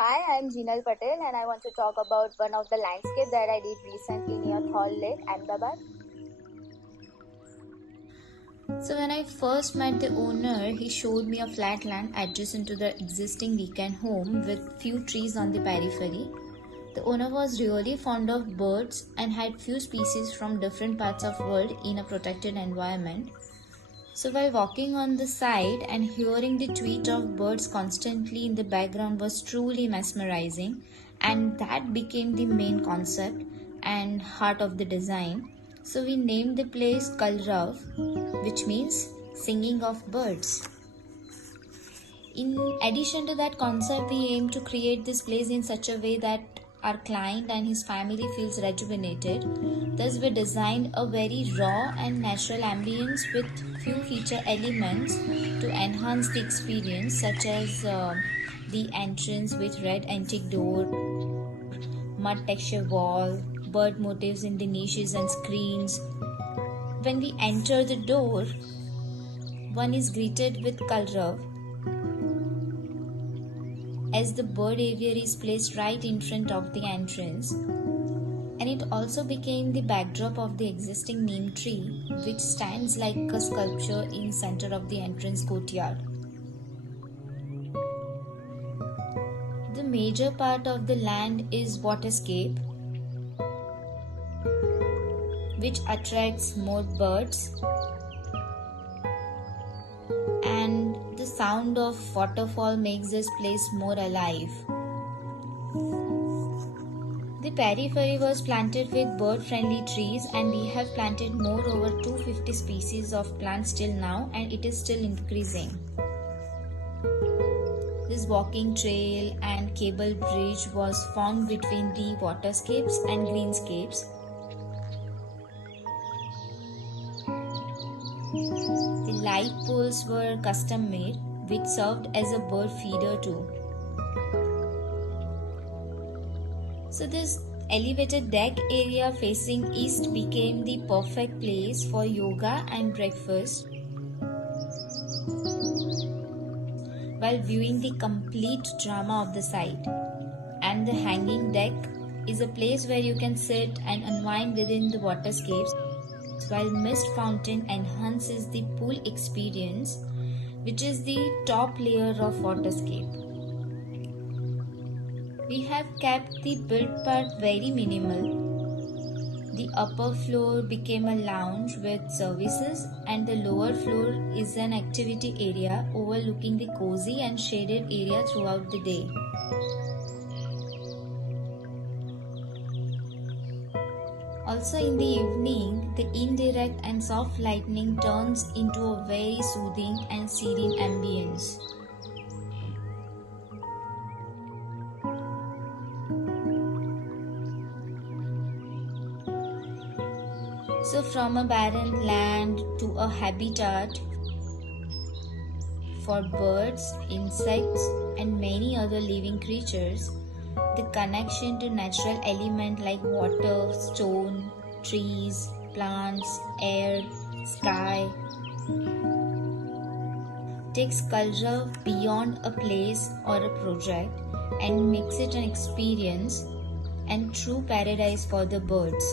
Hi, I'm Jinal Patel and I want to talk about one of the landscape that I did recently near Thal Lake, Ahmedabad. So when I first met the owner, he showed me a flat land adjacent to the existing weekend home with few trees on the periphery. The owner was really fond of birds and had few species from different parts of world in a protected environment. So while walking on the side and hearing the tweet of birds constantly in the background was truly mesmerizing, and that became the main concept and heart of the design. So we named the place Kalrav, which means singing of birds. In addition to that concept, we aim to create this place in such a way that our client and his family feels rejuvenated. Thus, we designed a very raw and natural ambience with few feature elements to enhance the experience, such as the entrance with red antique door, mud texture wall, bird motifs in the niches and screens. When we enter the door, one is greeted with Kalrav, as the bird aviary is placed right in front of the entrance, and it also became the backdrop of the existing neem tree, which stands like a sculpture in center of the entrance courtyard. The major part of the land is waterscape, which attracts more birds, and the sound of waterfall makes this place more alive. The periphery was planted with bird-friendly trees, and we have planted more over 250 species of plants till now, and it is still increasing. This walking trail and cable bridge was formed between the waterscapes and greenscapes. The light poles were custom made, which served as a bird feeder too. So this elevated deck area facing east became the perfect place for yoga and breakfast while viewing the complete drama of the site. And the hanging deck is a place where you can sit and unwind within the waterscapes, while mist fountain enhances the pool experience, which is the top layer of waterscape. We have kept the build part very minimal. The upper floor became a lounge with services, and the lower floor is an activity area overlooking the cozy and shaded area throughout the day. Also in the evening, the indirect and soft lighting turns into a very soothing and serene ambience. So from a barren land to a habitat for birds, insects, and many other living creatures, the connection to natural elements like water, stone, trees, plants, air, sky takes culture beyond a place or a project and makes it an experience and true paradise for the birds.